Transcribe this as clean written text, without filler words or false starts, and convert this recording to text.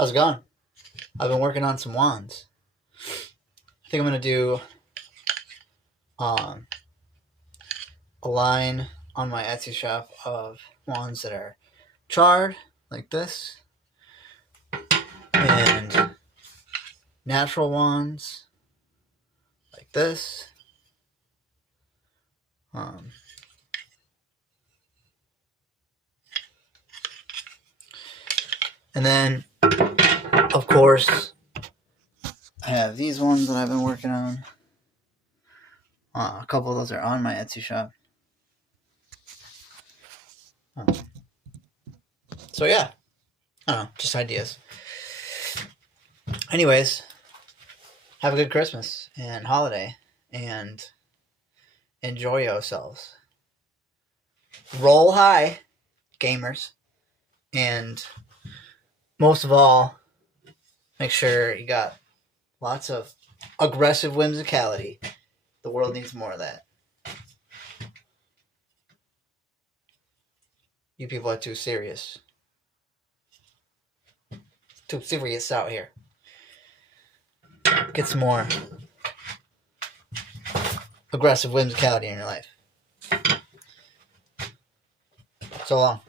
How's it going? I've been working on some wands. I think I'm going to do a line on my Etsy shop of wands that are charred, like this, and natural wands, like this. And then, of course, I have these ones that I've been working on. A couple of those are on my Etsy shop. So yeah, I don't know, just ideas. Anyways, have a good Christmas and holiday, and enjoy yourselves. Roll high, gamers, and most of all, make sure you got lots of aggressive whimsicality. The world needs more of that. You people are too serious. Too serious out here. Get some more aggressive whimsicality in your life. So long.